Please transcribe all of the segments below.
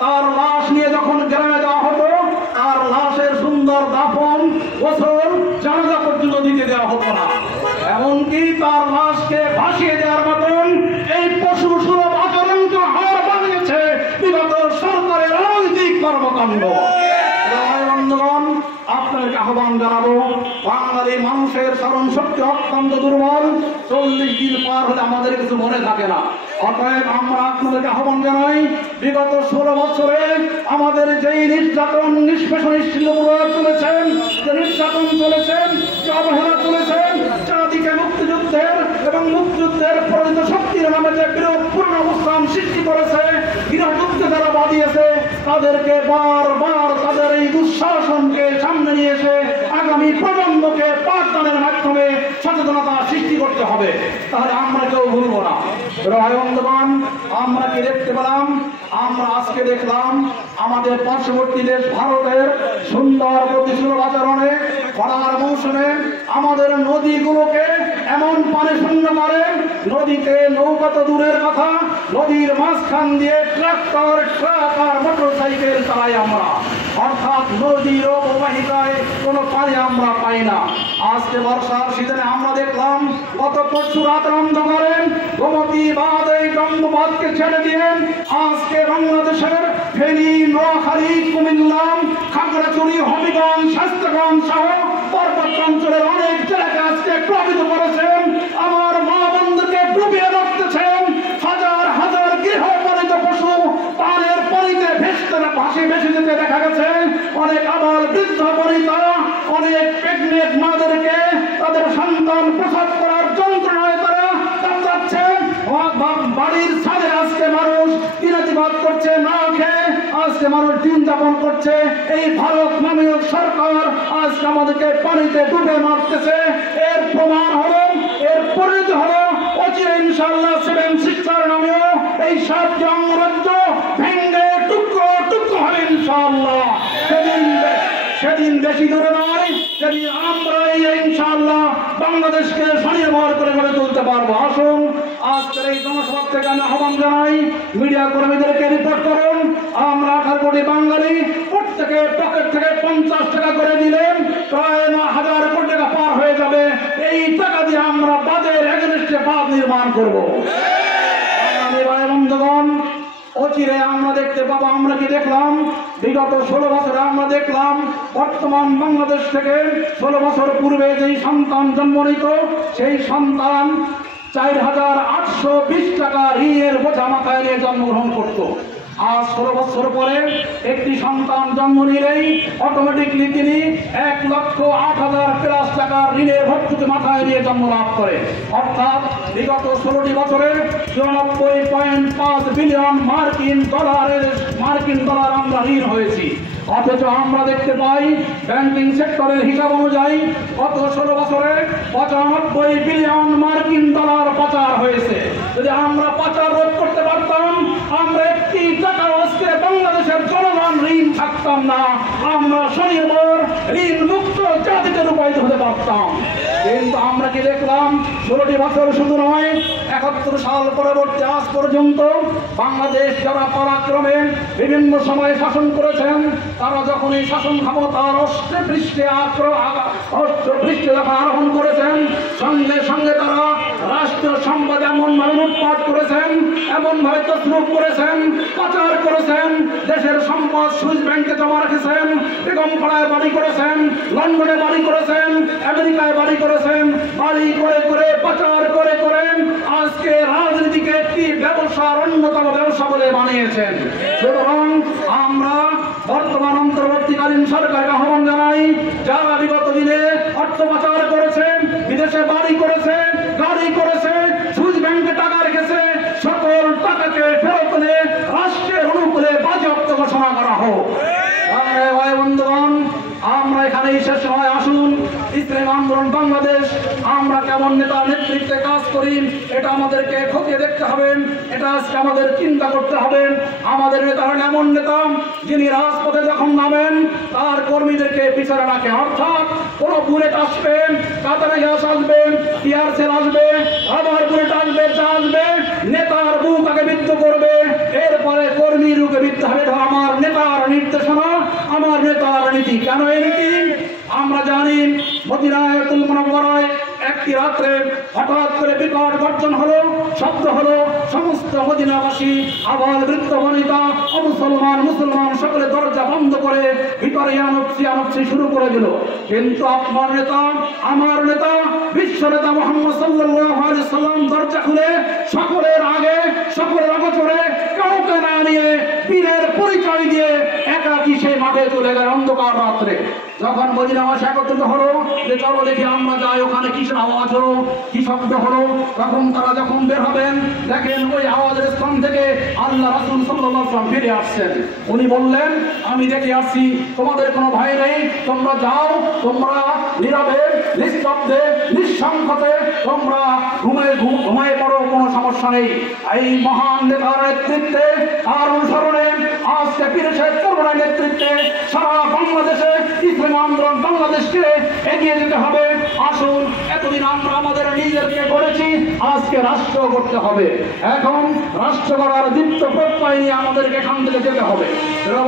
তার লাশ নিয়ে যখন গ্রামে যাওয়া হতো, তার লাশের সুন্দর দাফন, গোসল, জানাজা পর্যন্ত দিতে দেওয়া হতো না। এমনকি তার লাশকে ভাসিয়ে দেওয়ার মতন এই পশু সুলভ আচরণকে হার বানিয়েছে বিগত সরকারের রাজনৈতিক কর্মকাণ্ড। বন্ধুগণ, আপনাদেরকে আহ্বান জানাবো, বাঙালি মানুষের স্মরণ শক্তি অত্যন্ত দুর্বল। 40 দিন পার হলে আমাদের কিছু মনে থাকে না। অতএব আমরা আপনাদেরকে আহ্বান জানাই, বিগত 16 বছরে আমাদের যেই নির্যাতন নিষ্পেষণ চলেছেন, যে নির্যাতন চলেছেন, যে অবহেলা চলেছেন, চারদিকে মুক্তিযুদ্ধের এবং মুক্তিযুদ্ধের পরিচিত শক্তির নামে যে বিরোধপূর্ণ অবস্থান সৃষ্টি করেছে, গৃহযুদ্ধে যারা বাদিয়েছে, তাদেরকে বারবার তাদের এই দুঃশাসনকে সামনে নিয়ে এসে আগামী প্রজন্মকে পাঠদানের মাধ্যমে সচেতনতা সৃষ্টি করতে হবে। তাহলে আমরা কেউ ভুলবো না। বন্ধুগণ, আমরা কি দেখতে পেলাম? আমরা আজকে দেখলাম আমাদের পার্শ্ববর্তী দেশ ভারতের সুন্দর গতিশীল আচরণে খরার মৌসুমে আমাদের নদীগুলোকে এমন পানি শূন্য করে, নদীতে নৌকা তো দূরের কথা, নদীর মাঝখান দিয়ে ট্রাক্টর, ট্রাক আর মোটরসাইকেল চালাই আমরা, অর্থাৎ নদীর অববাহিকায় কোনো পানি আমরা পাই না। আজকে বর্ষার সিজনে আমরা দেখলাম কত পশু রাত বন্ধ করেন, গোমতী বাঁধ এই গঙ্গবাদকে ছেড়ে দিয়ে আজকে বাংলাদেশের ফেনী, নোয়াখালী, কুমিল্লা, খাগড়াছড়ি, হবিগঞ্জ, শাস্ত্রগঞ্জ সহ পার্বত্য অঞ্চলের অনেক জায়গা আজকে প্লাবিত করেছেন। আমার মা বন্ধুকে ডুবিয়ে রাখতেছেন। হাজার হাজার গৃহপালিত পশু পানের পানিতে ভেসে যেতে দেখা গেছে। অনেক আবার বৃদ্ধ বনিতা, অনেক প্রেগনেন্ট মাদেরকে তাদের সন্তান প্রসব করার যন্ত্রণায় তারা কাঁদছে। বাড়ির ছাদে আজকে মানুষ দিনাতিবাদ করছে, না খেয়ে আজকে মানুষ দিন যাপন করছে। এই ভারত নামীয় সরকার আজকে আমাদেরকে পানিতে ডুবে মারতেছে। এর প্রমাণ হলো, এর পরিণতি হলো অচিরে ইনশাআল্লাহ 7 সিস্টার নামীয় এই 7 অঙ্গরাজ্য ভেঙে টুকরো টুকরো হবে ইনশাআল্লাহ। সেদিন বেশি দূরে নয়, যেদিন আমরা ইনশাআল্লাহ বাংলাদেশকে স্বনির্ভর করে গড়ে তুলতে পারবো। আসুন আজকের এই জনসভা থেকে আমি আহ্বান জানাই, মিডিয়া কর্মীদেরকে রিপোর্ট করুন। আমরা 18 কোটি বাঙালি প্রত্যেকের পকেট থেকে 50 টাকা করে দিলেন প্রায় 9,000 কোটি টাকা পার হয়ে যাবে। এই টাকা দিয়ে আমরা বাঁধের এগেনস্টে বাঁধ নির্মাণ করবো। বন্ধুগণ, অচিরে আমরা দেখতে পাবো, আমরা কি দেখলাম বিগত 16 বছরে আমরা দেখলাম বর্তমান বাংলাদেশ থেকে 16 বছর পূর্বে যেই সন্তান জন্ম নিত, সেই সন্তান 4,820 টাকা ঋণের বোঝা মাথায় নিয়ে জন্মগ্রহণ করত। আজ 16 বছর পরে একটি সন্তান জন্ম নিলেই অটোমেটিকলি তিনি 1,08,000+ টাকার ঋণের ভর্তুকি মাথায় নিয়ে জন্ম লাভ করে। অর্থাৎ বিগত 16টি বছরে 94.5 বিলিয়ন মার্কিন ডলার আমরা ঋণ হয়েছি। অথচ আমরা দেখতে পাই ব্যাংকিং সেক্টরের হিসাব অনুযায়ী গত 16 বছরে 95 বিলিয়ন মার্কিন ডলার পাচার হয়েছে। যদি আমরা পাচার রোধ করতে পারতাম, আমরা একটি টাকা আজকে বাংলাদেশের জনগণ ঋণ থাকতাম না, আমরা স্বনির্ভর ঋণ মুক্ত জাতিতে রূপায়িত হতে পারতাম। কিন্তু আমরা কি দেখলাম 16টি বছর শুধু নয়, 71 সাল পরবর্তী আজ পর্যন্ত বাংলাদেশ যারা পরাক্রমে বিভিন্ন সময়ে শাসন করেছেন, তারা যখন এই শাসন ক্ষমতার অস্ত্রে পৃষ্ঠে যখন আরোহণ করেছেন, সঙ্গে সঙ্গে তারা রাষ্ট্রীয় সম্পদ এমন ভাবে লুটপাট করেছেন, এমন ভাবে তছরূপ করেছেন, পাচার করেছেন, দেশের সম্পদ সুইস ব্যাংকে জমা রেখেছেন, বেগমপাড়ায় বাড়ি করেছেন, লন্ডনে বাড়ি করেছেন, আমেরিকায় বাড়ি করেছেন, বাড়ি করে করে পাচার করে করে আজকে রাজনীতিকে একটি ব্যবসার অন্যতম ব্যবসা বলে বানিয়েছেন। সুতরাং আমরা বর্তমান অন্তর্বর্তীকালীন সরকারকে আহ্বান জানাই, যারা বিগত দিনে অর্থ পাচার করেছে, বিদেশে বাড়ি করেছে, গাড়ি করেছে, সুইস ব্যাংকে টাকা রেখেছে, সকল টাকাকে ফেরত নিয়ে রাষ্ট্রের অনুকূলে বাজেয়াপ্ত ঘোষণা করা হোক। বন্ধুগণ, আমরা এখানেই শেষ নয়। আসুন ইসলামী আন্দোলন বাংলাদেশ আমরা কেমন নেতা নেতৃত্বে কাজ করি, এটা আমাদেরকে খতিয়ে দেখতে হবে, এটা আজকে আমাদের চিন্তা করতে হবে। আমাদের নেতা হলেন এমন নেতা যিনি রাজপথে যখন নামেন তার কর্মীদেরকে পিছনে রাখে। অর্থাৎ কোন বুলেট আসবে, কাতারে গ্যাস আসবে, টিয়ার সেল আসবে, আবার বুলেট আসবে, যা আসবে নেতার বুক আগে বিদ্ধ করবে, এরপরে কর্মীর বুকে বিদ্ধ হবে। মদিনাতুল মুনাওয়ারায় একটি রাত্রে হঠাৎ করে বিকট গর্জন হলো, শব্দ হলো। সমস্ত মদিনাবাসী, আবাল বৃদ্ধ বনিতা, অমুসলমান মুসলমান সকলে দরজা বন্ধ করে ভিতরে আনপসি শুরু করে দিল। কিন্তু আপনার নেতা, আমার নেতা, বিশ্ব নেতা মুহাম্মদ সাল্লাল্লাহু আলাইহি সাল্লাম দরজা খুলে সকলের আগে, সকলের অগোচরে, কাউকে না নিয়ে বীরের পরিচয় দিয়ে একাকী সেই মাঠে চলে গেল অন্ধকার রাত্রে। যখন মদিনাবাসী একত্রিত হলো যে চলো দেখি আমরা যাই, ওখানে কিসের আওয়াজ হলো, কি শব্দ হলো, তখন তারা যখন বের হবেন দেখেন ওই আওয়াজের স্থান থেকে আল্লাহ রাসূল সাল্লাল্লাহু আলাইহি ওয়াসাল্লাম ফিরে আসছেন। উনি বললেন, আমি দেখে আসছি, তোমাদের কোনো ভয় নেই, তোমরা যাও, তোমরা নীরবে, নিস্তব্ধে, নিঃসংকোচে তোমরা ঘুমিয়ে পড়ো, কোনো সমস্যা নেই। এই মহান নেতার নেতৃত্বে আর অনুসরণে আজকে পীর সাহেব চরমনার নেতৃত্বে সারা বাংলাদেশে ইসলামী আন্দোলন বাংলাদেশকে এগিয়ে যেতে হবে। আসুন, এতদিন আমরা আমাদের নিজেদেরকে গড়েছি, আজকে রাষ্ট্র করতে হবে। এখন রাষ্ট্র গড়ার দীপ্ত প্রত্যয় নিয়ে আমাদেরকে এখান থেকে যেতে হবে।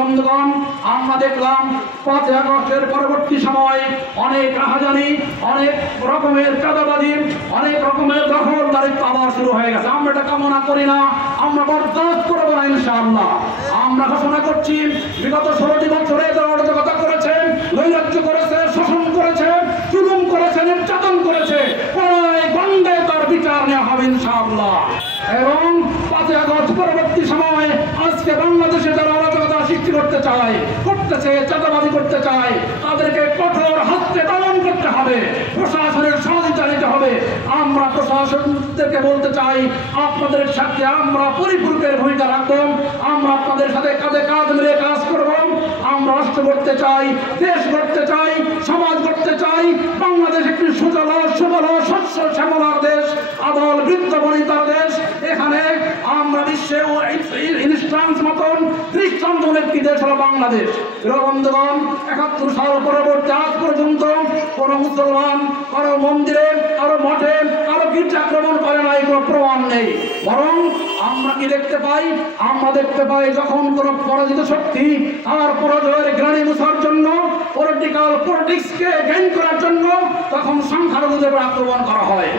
বন্ধুগণ, আমরা দেখলাম 5 আগস্টের পরবর্তী সময় অনেক রাহাজানি, অনেক রকমের চাঁদাবাজি, অনেক রকমের দখলদারিত্ব আবার শুরু হয়ে গেছে। আমরা এটা কামনা করি না, আমরা বরদাস্ত করবো না ইনশাআল্লাহ। আমরা ঘোষণা করছি, বিগত 16টি বছরে যারা অরাজকতা করেছে, নৈরাজ্য করেছে, শোষণ করেছে, জুলুম করেছে, নির্যাতন করেছে, গণ্ডে তার বিচার নেওয়া হবে ইনশাআল্লাহ। এবং 5 আগস্ট পরবর্তী সময় আজকে বাংলাদেশে যারা অরাজকতা সৃষ্টি করতে চায়, করতেছে, চাঁদাবাজি করতে চায়, তাদেরকে কঠোর হস্তে দমন করতে হবে, প্রশাসনের সহযোগিতা নিতে হবে। আমরা প্রশাসনদেরকে বলতে চাই, আপনাদের সাথে আমরা পরিপূরকের ভূমিকা রাখবো, আমরা আপনাদের সাথে কাঁধে কাঁধ মিলিয়ে কাজ করব। আমরা রাষ্ট্র গড়তে চাই, দেশ গড়তে চাই, সমাজ গড়তে চাই। বাংলাদেশ একটি সুজলা সুবল শস্য শ্যামলার দেশ, আবাল বৃদ্ধ বনিতার দেশ। এখানে আমরা বিশ্বে ইনস্টান্স মতন দৃষ্টান্তমূলক একটি দেশ হলো বাংলাদেশ। বন্ধুগণ, 71 সাল পরবর্তী আজ পর্যন্ত কোন মুসলমান কারো মন্দিরে, কারো মঠে, কারো গির্জা আক্রমণ করে নাই, কোনো প্রমাণ নেই। বরং আমরা কি দেখতে পাই? আমরা দেখতে পাই যখন কোন পরাজিত শক্তি তার পরাজয়ের গ্লানি মোছার জন্য, পলিটিক্সকে গেইন করার জন্য তখন সংখ্যালঘুদের উপর আক্রমণ করা হয়।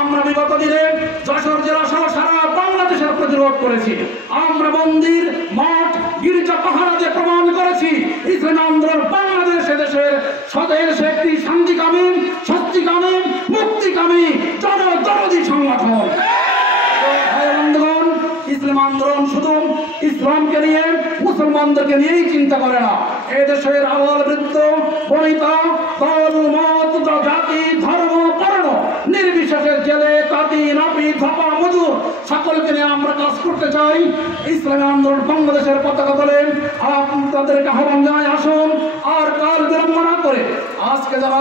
আমরা বিগত দিনে যশোর জেলা সহ সারা বাংলাদেশের প্রতিরোধ করেছি। আমরা মন্দির, মঠ, গির্জা পাহারা দিয়ে প্রমাণ করেছি ইসলামী আন্দোলন বাংলাদেশ দেশের স্বদেশে একটি শান্তিকামী, স্বস্তিকামী, মুক্তিকামী, জনদরদী সংগঠন। বন্ধুগণ, ইসলাম আন্দোলন শুধু ইসলামকে নিয়ে, মুসলমানদেরকে নিয়েই চিন্তা করে না। এই দেশের আবাল বৃদ্ধ বনিতা, দল মত, জাতি, ধর্ম, বর্ণ নির্বিশেষে জেলে, তাঁতি, নাপি, ধপা, মজুর সকলকে নিয়ে আমরা কাজ করতে চাই। ইসলামী আন্দোলন বাংলাদেশের পতাকা তোলে আপনাদেরকে আহ্বান জানাই, আসুন আর কাল বিলম্ব না করে আজকে যারা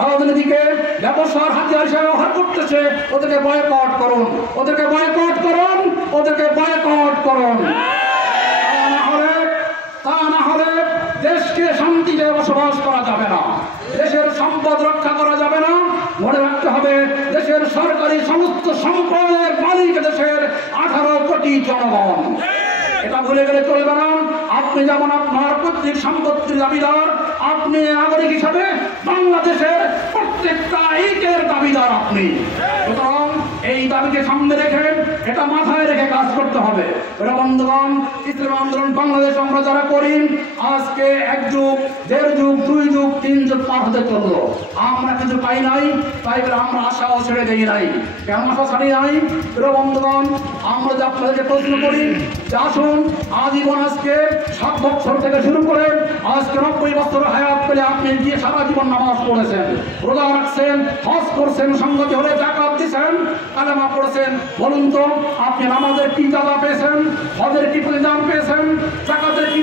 রাজনীতিকে ব্যবসার হাতিয়ার হিসেবে ব্যবহার করতেছে ওদেরকে বয়কট করুন, ওদেরকে বয়কট করুন, ওদেরকে বয়কট করুন। তা না হলে দেশকে শান্তিতে বসবাস করা যাবে না, দেশের সম্পদ রক্ষা করা যাবে না। মনে রাখতে হবে, দেশের সরকারি সমস্ত সম্পদের মালিক দেশের 18 কোটি জনগণ। এটা ভুলে গেলে চলবে না। আপনি যেমন আপনার প্রত্যেক সম্পত্তির দাবিদার, আপনি নাগরিক হিসাবে বাংলাদেশের প্রত্যেকটা ইটের দাবিদার আপনি। সুতরাং এই দাবিকে সামনে রেখে, এটা মাথায় রেখে কাজ করতে হবে। বন্ধুগণ, ইসলামী আন্দোলন বাংলাদেশ আমরা যারা করি, আজকে 1 যুগ, 1.5 যুগ, 2 যুগ, 3 যুগ পার হতে চললো, আমরা কিছু পাই নাই। তাই আমরা আশাও ছেড়ে দিই নাই। কেন আশা ছাড়ি নাই? বন্ধুগণ, আমরা যে আপনাদেরকে প্রশ্ন করি যে আসুন, আজীবন আজকে 7 বছর থেকে শুরু করে আজকে 90 বছর হায়াত পেলে আপনি গিয়ে সারা জীবন নামাজ পড়েছেন, রোজা রাখছেন, হজ করছেন, সংগতি হলে যাকাত দিয়েছেন, কালেমা পড়েছেন। বলুন তো, আপনি নামাজের কি দাদা পেয়েছেন? হজের কি প্রতিদান পেয়েছেন? যাকাতের কি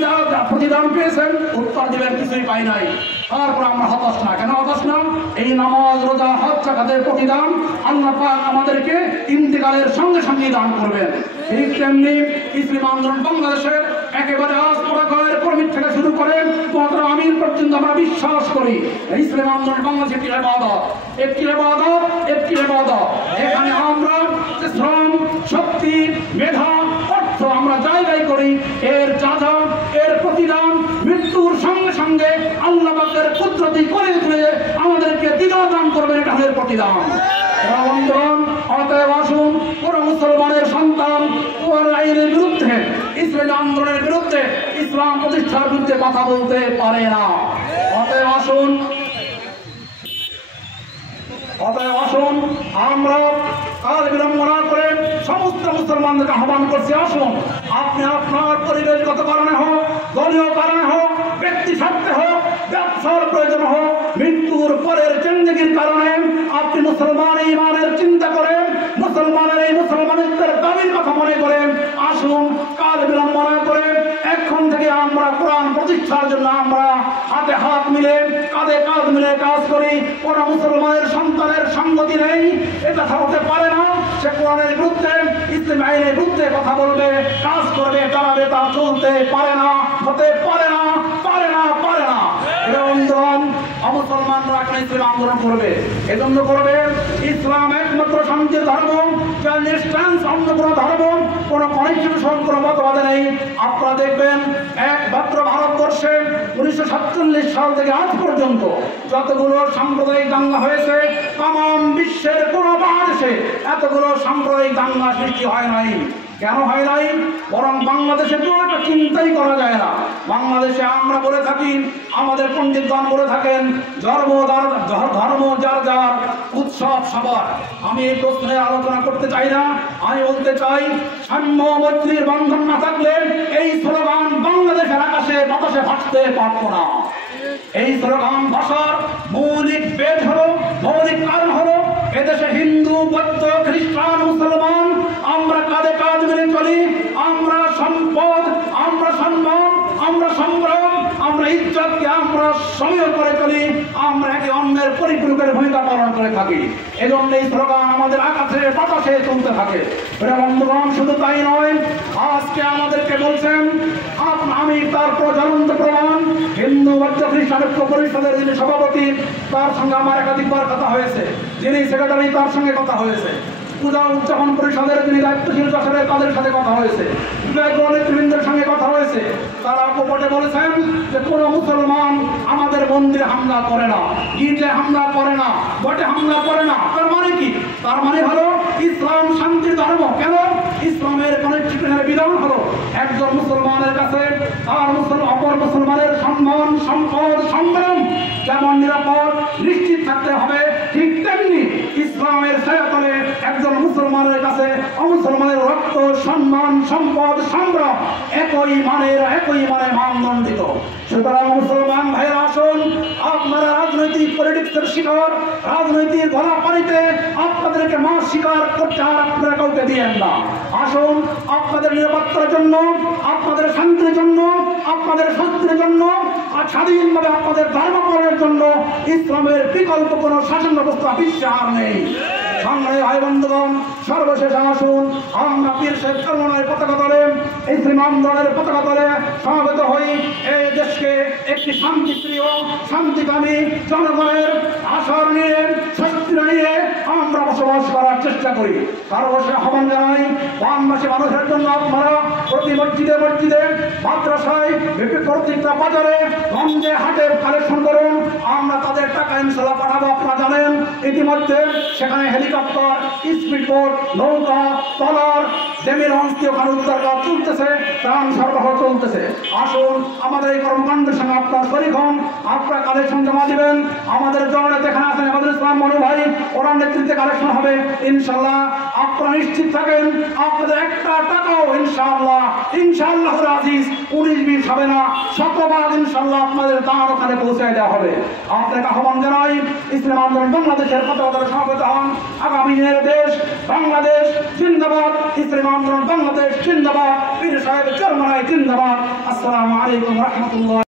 প্রতিদান পেয়েছেন? উত্তর দিবেন কিছুই পাই নাই। তারপর আমরা হতাশ না। কেন হতাশ না? এই নামাজ, রোজা, হজ, যাকাতের প্রতিদান আল্লাহ পাক আমাদেরকে ইন্তেকালের সঙ্গে সঙ্গে দান করবেন। ঠিক তেমনি ইসলামী আন্দোলন বাংলাদেশের একেবারে আজ পরাজয়ের কর্মী থেকে শুরু করে আমিন পর্যন্ত আমরা বিশ্বাস করি ইসলামী আন্দোলন বাংলাদেশ একটি ইবাদত, একটি ইবাদত, একটি ইবাদত। এখানে আমরা শ্রম, শক্তি, মেধা, অর্থ আমরা জায়গায় করি, এর যাজা, এর প্রতিদান মৃত্যুর সঙ্গে সঙ্গে আল্লাহ পাকের কুদরতি করে তুলে আমাদেরকে দিল দান করবেন, এটা আমাদের প্রতিদান। বন্ধুগণ, অতএব আসুন, কোন মুসলমানের সন্তান কোন আইনের বিরুদ্ধে, ইসলামী আন্দোলনের বিরুদ্ধে, ইসলাম প্রতিষ্ঠার বিরুদ্ধে কথা বলতে পারে না। অতএব আসুন আমরা কাল বিলম্ব না করে সমস্ত মুসলমানদেরকে আহ্বান করছি, আসুন আপনি আপনার পরিবেশগত কারণে হোক, দলীয় কারণে হোক, ব্যক্তি স্বার্থে হোক, ব্যবসার প্রয়োজন হোক, মৃত্যুর পরের জিন্দেগির কারণে আপনি মুসলমান ইমানের চিন্তা করেন, মুসলমানের এই মুসলমানদের দাবির কথা মনে করেন, আসুন কাল বিলম্ব না করে এখন থেকে আমরা কোরআন প্রতিষ্ঠার জন্য আমরা হাতে হাত মিলে, কাঁধে কাঁধ মিলে কাজ করি। কোন মুসলমানের সন্তানের সঙ্গতি নেই, এটা হতে পারে না। সে কোরআনের বিরুদ্ধে, ইসলামী আইনের বিরুদ্ধে কথা বলবে, কাজ করবে, চালাবে, তা চলতে পারে না, হতে পারে না, পারে না, পারে না। মুসলমানরা এখন ইসলাম আন্দোলন করবে, এজন্য করবে ইসলাম একমাত্র শান্তির ধর্ম, অন্য কোনো ধর্ম, কোনো কনস্টিটিউশন, কোনো মতবাদ নেই। আপনারা দেখবেন একমাত্র ভারতবর্ষে 1947 সাল থেকে আজ পর্যন্ত যতগুলো সাম্প্রদায়িক দাঙ্গা হয়েছে, তাম বিশ্বের কোনো বাংলাদেশে এতগুলো সাম্প্রদায়িক দাঙ্গা সৃষ্টি হয় নাই। কেন হয় নাই? বরং বাংলাদেশে তো একটা চিন্তাই করা যায় না। বাংলাদেশে আমরা বলে থাকি, আমাদের পণ্ডিতগণ বলে থাকেন, ধর্ম যার যার, উৎসব সবার। আমি এই প্রশ্নে আলোচনা করতে চাই না, আমি বলতে চাই সাম্য মৈত্রীর বন্ধন না থাকলে এই স্লোগান বাংলাদেশের আকাশে বাতাসে ভাসতে পারত না। এই স্লোগান ভাষার মৌলিক বেদ হলো, মৌলিক কারণ হলো এদেশে হিন্দু, বৌদ্ধ, খ্রিস্টান, মুসলমান আমরা কাঁধে কাঁধ মিলে চলি। আমরা সম্পদ, আমরা সম্মান, আমরা সংগ্রাম, আমরা ইজ্জতকে আমরা সময় করে চলি। আমরা একে অন্যের পরিপূরকের ভূমিকা পালন করে থাকি। এজন্য এই স্লোগান আমাদের আকাশে বাতাসে চলতে থাকে। বন্ধুগণ, শুধু তাই নয়, আজকে আমাদেরকে বলছেন, আমি তার জ্বলন্ত প্রমাণ, হিন্দু বৌদ্ধ খ্রিস্টান ঐক্য পরিষদের যিনি সভাপতি, তার সঙ্গে আমার একাধিকবার কথা হয়েছে, যিনি সেক্রেটারি তার সঙ্গে কথা হয়েছে, পূজা উদযাপন পরিষদের যিনি দায়িত্বশীল যশোরে তাদের সাথে কথা হয়েছে, নেতৃবৃন্দের সঙ্গে কথা হয়েছে। তারা কপটে বলেছেন যে কোন মুসলমান আমাদের মন্দিরে হামলা করে না, গির্জে হামলা করে না, বটে হামলা করে না। তার মানে কি? তার মানে হলো ইসলাম শান্তির ধর্ম। কেন? ইসলামের কনস্টিটিউশনের বিধান হলো একজন মুসলমানের কাছে তার অপর মুসলমানের সম্মান, সম্পদ, সংগ্রাম যেমন নিরাপদ নিশ্চিত থাকতে হবে, ঠিক তেমনি ইসলামের ছায়াতলে একজন মুসলমানের কাছে অমুসলমানের রক্ত, সম্মান, সম্পদ, সংগ্রাম একই মানে মানদণ্ডিত। সুতরাং মুসলমান ভাইয়েরা, আসুন আপনারা রাজনৈতিক পলিটিক্সের শিকার, রাজনৈতিক গলা পানিতে আপনাদেরকে মাছ শিকার করতে আর আপনারা কাউকে দিয়েন না। আসুন আপনাদের নিরাপত্তার জন্য, আপনাদের শান্তির জন্য, আপনাদের শক্তির জন্য আর স্বাধীনভাবে আপনাদের ধর্ম পালনের জন্য ইসলামের বিকল্প কোনো শাসন ব্যবস্থা বিশ্বে আর নেই। সংগ্রামী ভাই বন্ধুগণ, সর্বশেষ আসুন আমরা পীর সাহেব চরমনায়ের পতাকা তলে, ইসলামী আন্দোলনের পতাকা তলে সমবেত হই। এই দেশকে একটি শান্তিপ্রিয়, শান্তিকামী জনগণের আশার নিয়ে, শক্তি নিয়ে আমরা বসবাস করার চেষ্টা করি। সর্বশেষ আহ্বান জানাই, বাংলাদেশী মানুষের জন্য আপনারা প্রতি মসজিদে মসজিদে, মাদ্রাসায়, প্রত্যেকটা বাজারে, গঞ্জে, হাটে কালেকশন করুন। আমরা তাদের টাকা ইনশাল্লাহ পাঠাবো। আপনারা জানেন ইতিমধ্যে সেখানে হেলিকপ্টার, স্পিডবোট, নৌকা, ট্রলার, ড্যামের অংশীয় খান উদ্ধার কাজ চলতেছে, ত্রাণ সরবরাহ চলতেছে। আসুন আমাদের এই কর্মকাণ্ডের সঙ্গে আপনার শরীক হন, আপনারা কালেকশন জমা দিবেন। আমাদের জননেতা এখানে আছেন আমাদের ইসলাম মনু ভাই, ওনার নেতৃত্বে কালেকশন হবে ইনশাল্লাহ। আপনারা নিশ্চিত থাকেন আপনাদের একটা টাকাও ইনশাআল্লাহ আজিজ 19-20 হবে না, 100 ইনশাআল্লাহ আপনাদের দান ওখানে পৌঁছায় দেওয়া হবে। আপনাকে আহ্বান জানাই, ইসলাম আন্দোলন বাংলাদেশের পতাকা সমাবেত হন। আগামী দিনের দেশ বাংলাদেশ জিন্দাবাদ, ইসলাম আন্দোলন বাংলাদেশ জিন্দাবাদ, পীর সাহেব চরমনাই জিন্দাবাদ। আসসালামু আলাইকুম ওয়া রাহমাতুল্লাহ।